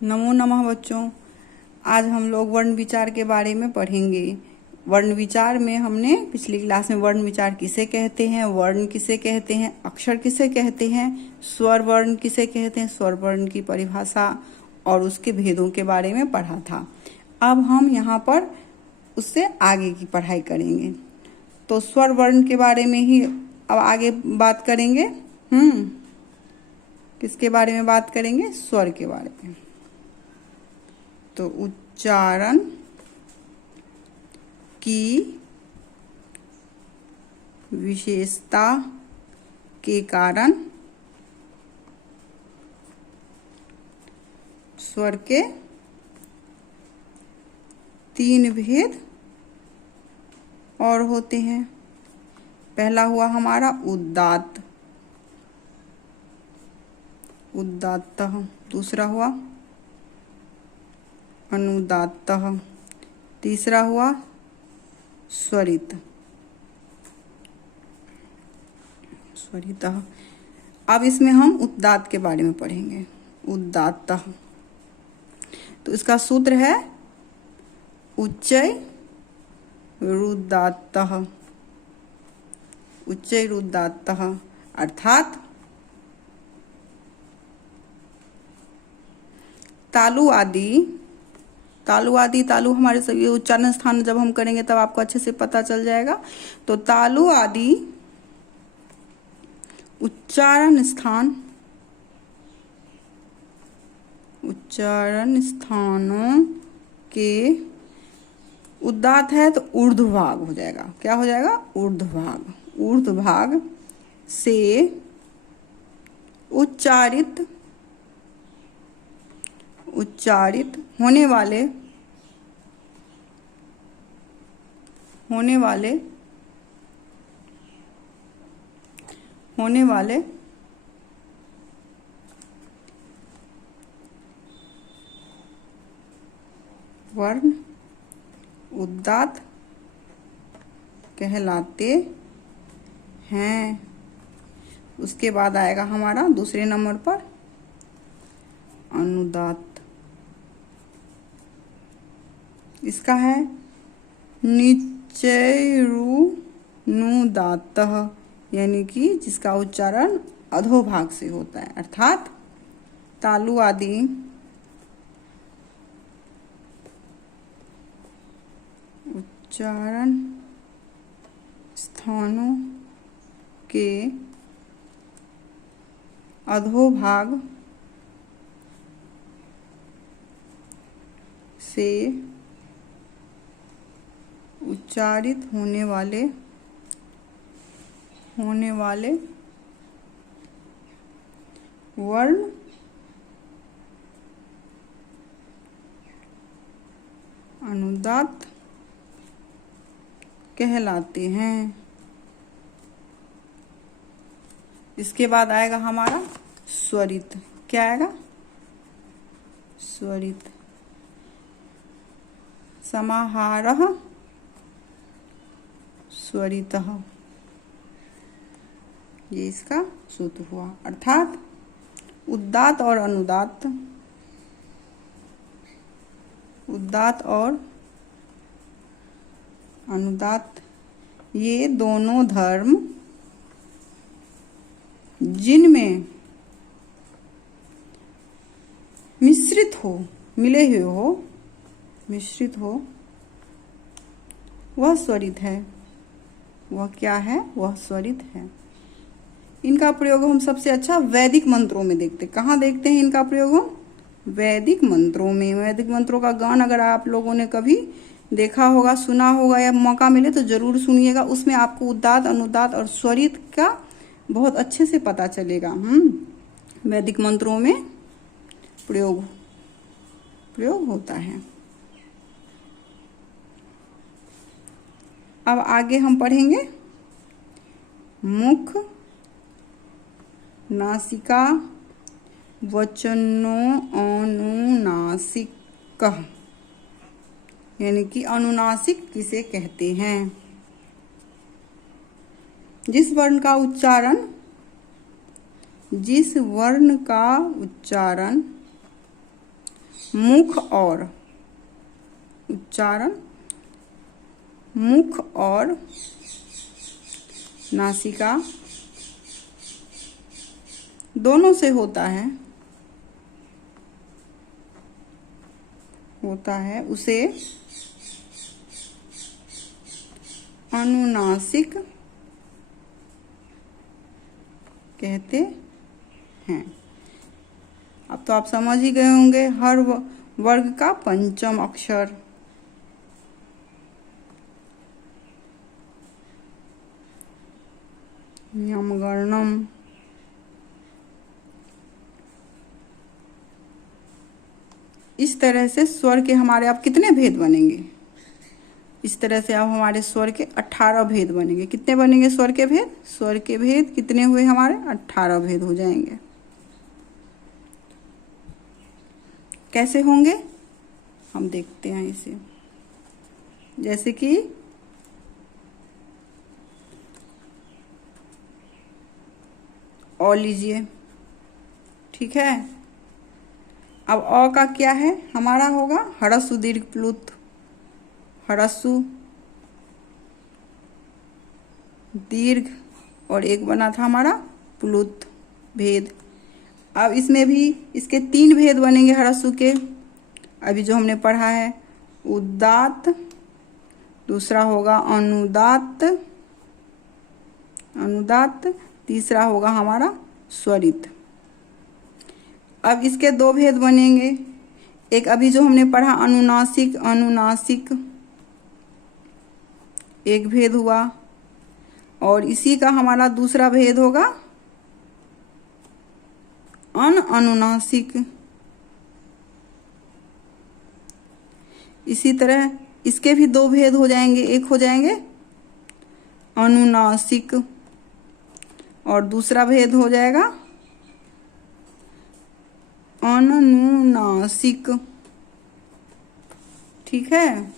नमो नमः बच्चों। आज हम लोग वर्ण विचार के बारे में पढ़ेंगे। वर्ण विचार में हमने पिछली क्लास में वर्ण विचार किसे कहते हैं, वर्ण किसे कहते हैं, अक्षर किसे कहते हैं, स्वर वर्ण किसे कहते हैं, स्वर वर्ण की परिभाषा और उसके भेदों के बारे में पढ़ा था। अब हम यहाँ पर उससे आगे की पढ़ाई करेंगे। तो स्वर वर्ण के बारे में ही अब आगे बात करेंगे। किसके बारे में बात करेंगे? स्वर के बारे में। तो उच्चारण की विशेषता के कारण स्वर के 3 भेद और होते हैं। पहला हुआ हमारा उदात्त, उदात्तः। दूसरा हुआ अनुदात्तः। तीसरा हुआ स्वरित, स्वरितः। अब इसमें हम उदात्त के बारे में पढ़ेंगे। उदात्तः तो इसका सूत्र है उच्चै रुदात्तः, उच्चै रुदात्तः। अर्थात तालु आदि हमारे सभी उच्चारण स्थान जब हम करेंगे तब आपको अच्छे से पता चल जाएगा। तो तालु आदि उच्चारण स्थानों के उदात्त है तो ऊर्ध्वभाग हो जाएगा। क्या हो जाएगा? ऊर्ध्वभाग। ऊर्ध्वभाग से उच्चारित होने वाले वर्ण उदात्त कहलाते हैं। उसके बाद आएगा हमारा दूसरे नंबर पर अनुदात्त। इसका है निचैरुनुदात्तः, यानी कि जिसका उच्चारण अधोभाग से होता है। अर्थात तालु आदि उच्चारण स्थानों के अधोभाग से उच्चारित होने वाले वर्ण अनुदात्त कहलाते हैं। इसके बाद आएगा हमारा स्वरित। क्या आएगा? स्वरित। समाहारः स्वरितः, ये इसका सूत्र हुआ। अर्थात उदात्त और अनुदात्त, उदात्त और अनुदात्त ये दोनों धर्म जिनमें मिश्रित हो, मिले हुए हो, मिश्रित हो, वह स्वरित है। वह क्या है? वह स्वरित है। इनका प्रयोग हम सबसे अच्छा वैदिक मंत्रों में देखते। कहाँ देखते हैं इनका प्रयोग हम? वैदिक मंत्रों में। वैदिक मंत्रों का गान अगर आप लोगों ने कभी देखा होगा, सुना होगा या मौका मिले तो जरूर सुनिएगा। उसमें आपको उदात्त, अनुदात्त और स्वरित का बहुत अच्छे से पता चलेगा। वैदिक मंत्रों में प्रयोग होता है। अब आगे हम पढ़ेंगे मुख, नासिका, वचनों अनुनासिकः, यानी कि अनुनासिक किसे कहते हैं? जिस वर्ण का उच्चारण मुख और उच्चारण मुख और नासिका दोनों से होता है उसे अनुनासिक कहते हैं। अब तो आप समझ ही गए होंगे हर वर्ग का पंचम अक्षर। यमगणम इस तरह से स्वर के हमारे अब कितने भेद बनेंगे? इस तरह से अब हमारे स्वर के 18 भेद बनेंगे। कितने बनेंगे स्वर के भेद? स्वर के भेद कितने हुए हमारे? 18 भेद हो जाएंगे। कैसे होंगे हम देखते हैं इसे। जैसे कि लीजिए, ठीक है। अब का क्या है हमारा? होगा ह्रस्व दीर्घ प्लुत। ह्रस्व दीर्घ और एक बना था हमारा प्लुत भेद। अब इसमें भी इसके 3 भेद बनेंगे ह्रस्व के। अभी जो हमने पढ़ा है उदात्त, दूसरा होगा अनुदात्त, तीसरा होगा हमारा स्वरित। अब इसके 2 भेद बनेंगे। एक अभी जो हमने पढ़ा अनुनासिक एक भेद हुआ, और इसी का हमारा दूसरा भेद होगा अनुनासिक। इसी तरह इसके भी 2 भेद हो जाएंगे। एक हो जाएंगे अनुनासिक और दूसरा भेद हो जाएगा अनुनासिक, ठीक है।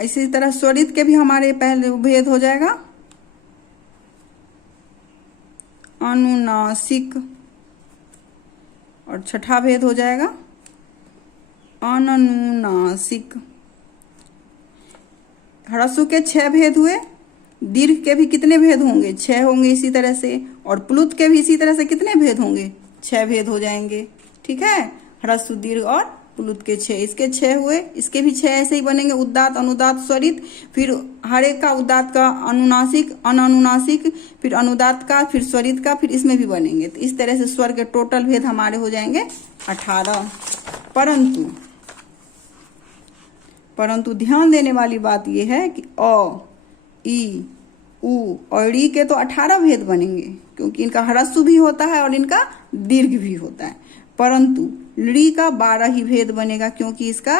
इसी तरह स्वरित के भी हमारे पहले भेद हो जाएगा अनुनासिक, और छठा भेद हो जाएगा अनुनासिक। ह्रस्व के 6 भेद हुए। दीर्घ के भी कितने भेद होंगे? 6 होंगे इसी तरह से। और प्लुत के भी इसी तरह से कितने भेद होंगे? 6 भेद हो जाएंगे, ठीक है। ह्रस्व दीर्घ और प्लुत के 6, इसके 6 हुए। इसके भी 6 ऐसे ही बनेंगे, उदात्त अनुदात्त स्वरित। फिर हर एक का उदात्त का अनुनासिक, अनुनासिक, फिर अनुदात्त का, फिर स्वरित का, फिर इसमें भी बनेंगे। तो इस तरह से स्वर के टोटल भेद हमारे हो जाएंगे 18। परंतु ध्यान देने वाली बात यह है कि अ, ई, उ और री के तो 18 भेद बनेंगे, क्योंकि इनका ह्रस्व भी होता है और इनका दीर्घ भी होता है। परंतु ली का 12 ही भेद बनेगा, क्योंकि इसका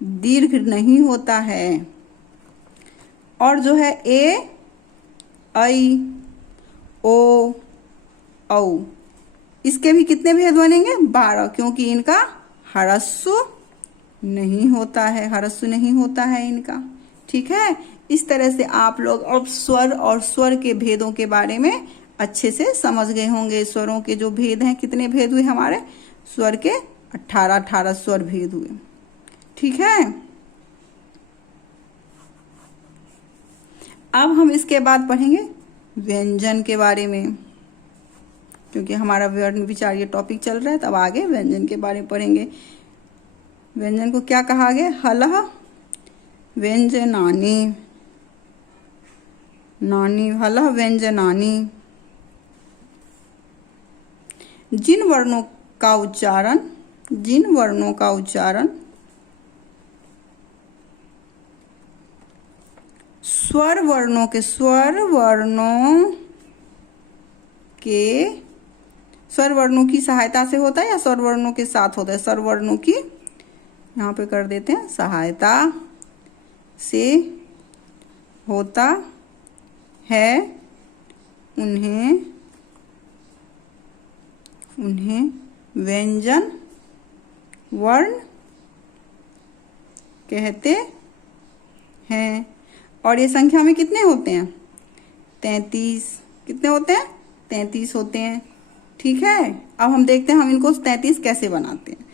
दीर्घ नहीं होता है। और जो है ए, ऐ, ओ, औ, इसके भी कितने भेद बनेंगे? 12, क्योंकि इनका ह्रस्व नहीं होता है, इनका, ठीक है। इस तरह से आप लोग अब स्वर और स्वर के भेदों के बारे में अच्छे से समझ गए होंगे। स्वरों के जो भेद हैं, कितने भेद हुए हमारे? स्वर के 18 स्वर भेद हुए, ठीक है। अब हम इसके बाद पढ़ेंगे व्यंजन के बारे में, क्योंकि हमारा वर्ण विचार ये टॉपिक चल रहा है। तब आगे व्यंजन के बारे में पढ़ेंगे। व्यंजन को क्या कहा गया? हलः व्यंजनानि, हलः व्यंजनानि। जिन वर्णों का उच्चारण स्वर वर्णों की सहायता से होता है या स्वर वर्णों के साथ होता है? स्वर वर्णों की, यहाँ पे कर देते हैं, सहायता से होता है, उन्हें व्यंजन वर्ण कहते हैं। और ये संख्या में कितने होते हैं? 33। कितने होते हैं? 33 होते हैं, ठीक है। अब हम देखते हैं हम इनको 33 कैसे बनाते हैं।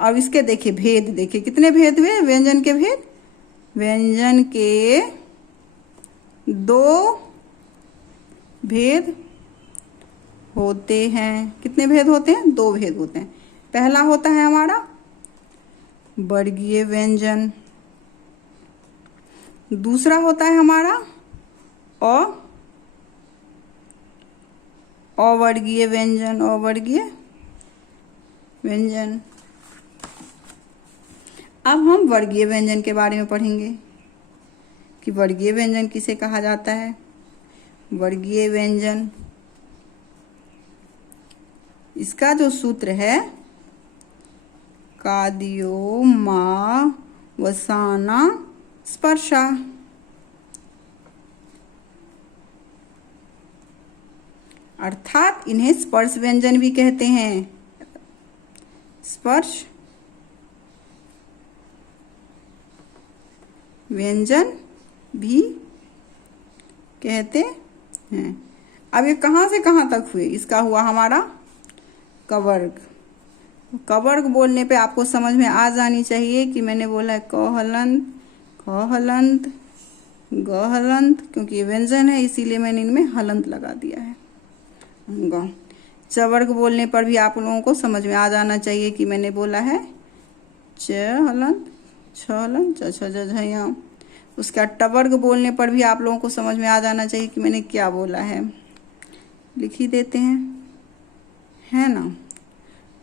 अब इसके देखिए भेद, देखिए कितने भेद हुए व्यंजन के भेद। व्यंजन के 2 भेद होते हैं। कितने भेद होते हैं? 2 भेद होते हैं। पहला होता है हमारा वर्गीय व्यंजन, दूसरा होता है हमारा अवर्गीय व्यंजन। अवर्गीय व्यंजन। अब हम वर्गीय व्यंजन के बारे में पढ़ेंगे कि वर्गीय व्यंजन किसे कहा जाता है। वर्गीय व्यंजन, इसका जो सूत्र है कादियो मा वसाना स्पर्शा। अर्थात इन्हें स्पर्श व्यंजन भी कहते हैं। स्पर्श व्यंजन भी कहते हैं। अब ये कहाँ से कहाँ तक हुए? इसका हुआ हमारा कवर्ग। कवर्ग बोलने पे आपको समझ में आ जानी चाहिए कि मैंने बोला है क हलंत, ख हलंत, ग हलंत, क्योंकि ये व्यंजन है इसीलिए मैंने इनमें हलंत लगा दिया है। ग चवर्ग बोलने पर भी आप लोगों को समझ में आ जाना चाहिए कि मैंने बोला है च हलंत, छ हलंत, च छ ज झ य। उसका टवर्ग बोलने पर भी आप लोगों को समझ में आ जाना चाहिए कि मैंने क्या बोला है। लिख ही देते हैं, है ना।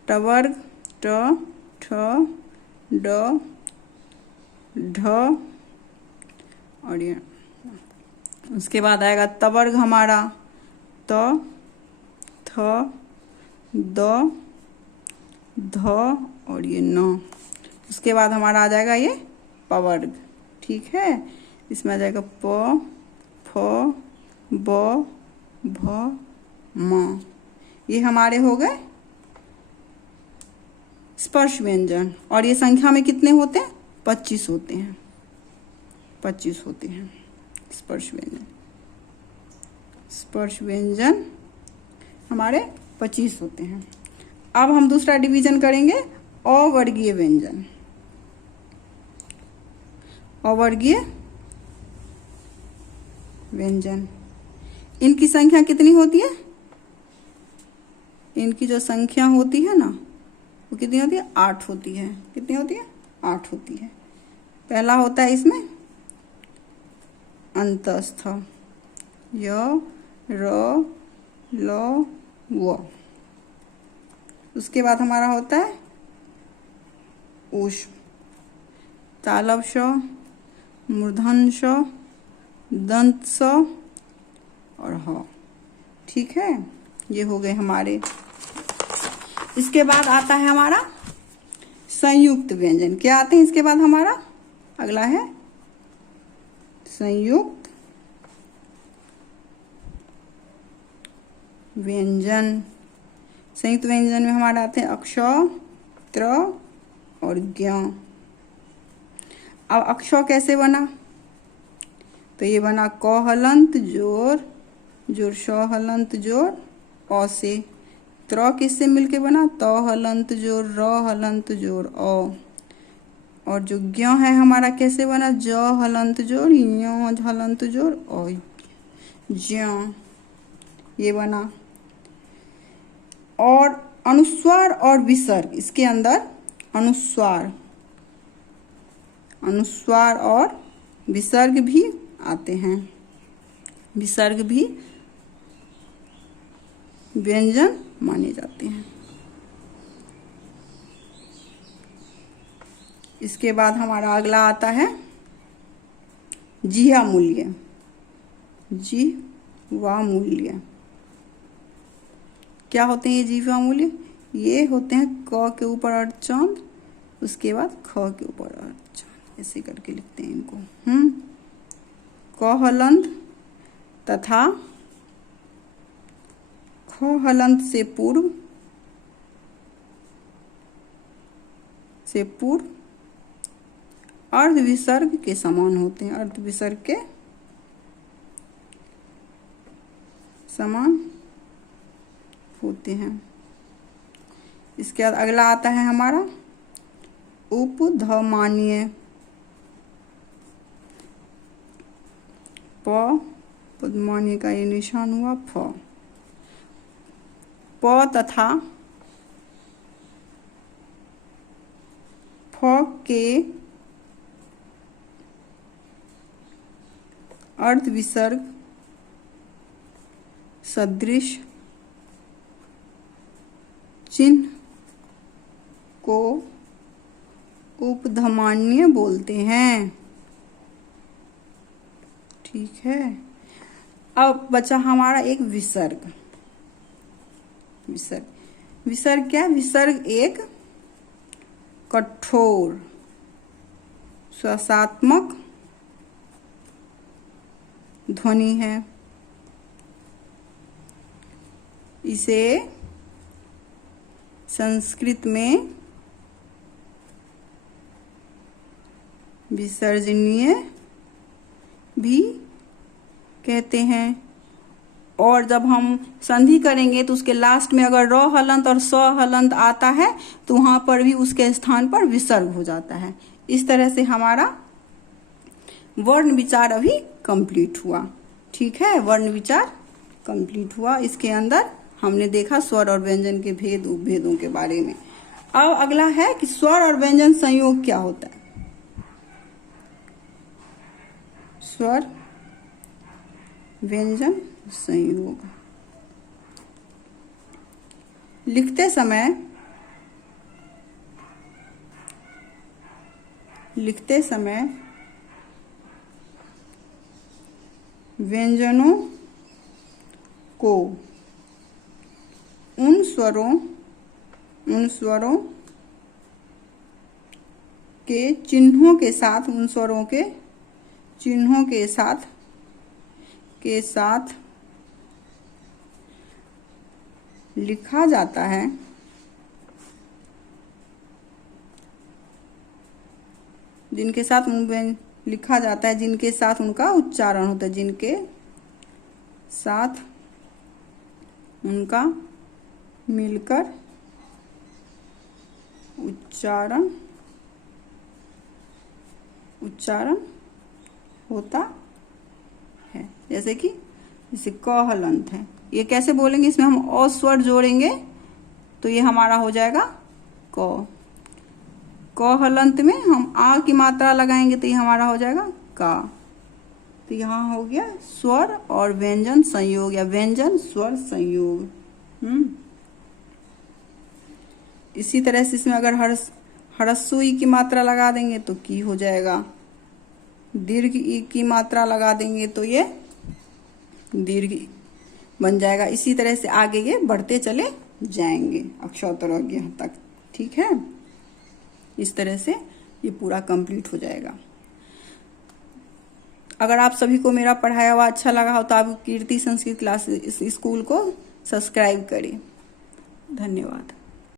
टवर्ग ट, ठ, ड, ढ और ये। उसके बाद आएगा तवर्ग हमारा त, थ, द, ध और ये न। उसके बाद हमारा आ जाएगा ये पवर्ग। ठीक है, इसमें आ जाएगा प, फ, ब, भ, म। ये हमारे हो गए स्पर्श व्यंजन। और ये संख्या में कितने होते हैं? 25 होते हैं। 25 होते हैं स्पर्श व्यंजन। स्पर्श व्यंजन हमारे 25 होते हैं। अब हम दूसरा डिवीजन करेंगे अवर्गीय व्यंजन। अवर्गीय व्यंजन, इनकी संख्या कितनी होती है? इनकी जो संख्या होती है ना वो कितनी होती है? 8 होती है। कितनी होती है? 8 होती है। पहला होता है इसमें अंतस्थ, य, र, ल, व। उसके बाद हमारा होता है ऊष्म, तालव श, मूर्धन श, दंत स और ह। ठीक है, ये हो गए हमारे। इसके बाद आता है हमारा संयुक्त व्यंजन। क्या आते हैं इसके बाद? हमारा अगला है संयुक्त व्यंजन। संयुक्त व्यंजन में हमारे आते हैं अक्ष, त्र और ज्ञ। अब अक्ष कैसे बना? तो ये बना क हलंत जोर जोर श हलंत जोर अ से। त्र किससे मिलके बना? त हलंत जोर र हलंत जोर अ। और जो ज्ञ है हमारा कैसे बना? ज हलंत जोर य हलंत जोर अ, ज्ञ। ये बना। और अनुस्वार और विसर्ग, इसके अंदर अनुस्वार, अनुस्वार और विसर्ग भी आते हैं। विसर्ग भी व्यंजन माने जाते हैं। इसके बाद हमारा अगला आता है जीवा मूल्य। जीवा मूल्य क्या होते हैं? ये जीवा मूल्य ये होते हैं क के ऊपर अर्धचांद, उसके बाद ख के ऊपर अर्धचांद, ऐसे करके लिखते हैं इनको। क हलंत तथा ख हलंत से पूर्व अर्ध विसर्ग के समान होते हैं। अर्ध विसर्ग के समान होते हैं। इसके बाद अगला आता है हमारा उपधमानीय, प पद्मानीय का ये निशान हुआ फ, प तथा फ के अर्ध विसर्ग सदृश चिन्ह को उपधमान्य बोलते हैं। ठीक है, अब बचा हमारा एक विसर्ग। विसर्ग क्या? विसर्ग एक कठोर श्वासात्मक ध्वनि है। इसे संस्कृत में विसर्जनीय भी कहते हैं। और जब हम संधि करेंगे तो उसके लास्ट में अगर र हलंत और स हलंत आता है तो वहां पर भी उसके स्थान पर विसर्ग हो जाता है। इस तरह से हमारा वर्ण विचार अभी कंप्लीट हुआ। ठीक है, वर्ण विचार कंप्लीट हुआ। इसके अंदर हमने देखा स्वर और व्यंजन के भेद उपभेदों के बारे में। अब अगला है कि स्वर और व्यंजन संयोग क्या होता है। स्वर व्यंजन संयोग लिखते समय व्यंजनों को उन स्वरों के चिन्हों के साथ लिखा जाता है, जिनके साथ लिखा जाता है, जिनके साथ उनका उच्चारण होता है, जिनके साथ उनका मिलकर उच्चारण होता है। जैसे क हलंत है, ये कैसे बोलेंगे? इसमें हम अ स्वर जोड़ेंगे तो ये हमारा हो जाएगा क। क हलंत में हम आ की मात्रा लगाएंगे तो ये हमारा हो जाएगा का। तो यहाँ हो गया स्वर और व्यंजन संयोग या व्यंजन स्वर संयोग। इसी तरह से इसमें अगर हरस्सु ई की मात्रा लगा देंगे तो की हो जाएगा। दीर्घ ई की मात्रा लगा देंगे तो ये दीर्घ बन जाएगा। इसी तरह से आगे ये बढ़ते चले जाएंगे अक्षौतरोज्ञ तक। ठीक है, इस तरह से ये पूरा कंप्लीट हो जाएगा। अगर आप सभी को मेरा पढ़ाया हुआ अच्छा लगा हो तो आप कीर्ति संस्कृत क्लास स्कूल को सब्सक्राइब करें। धन्यवाद।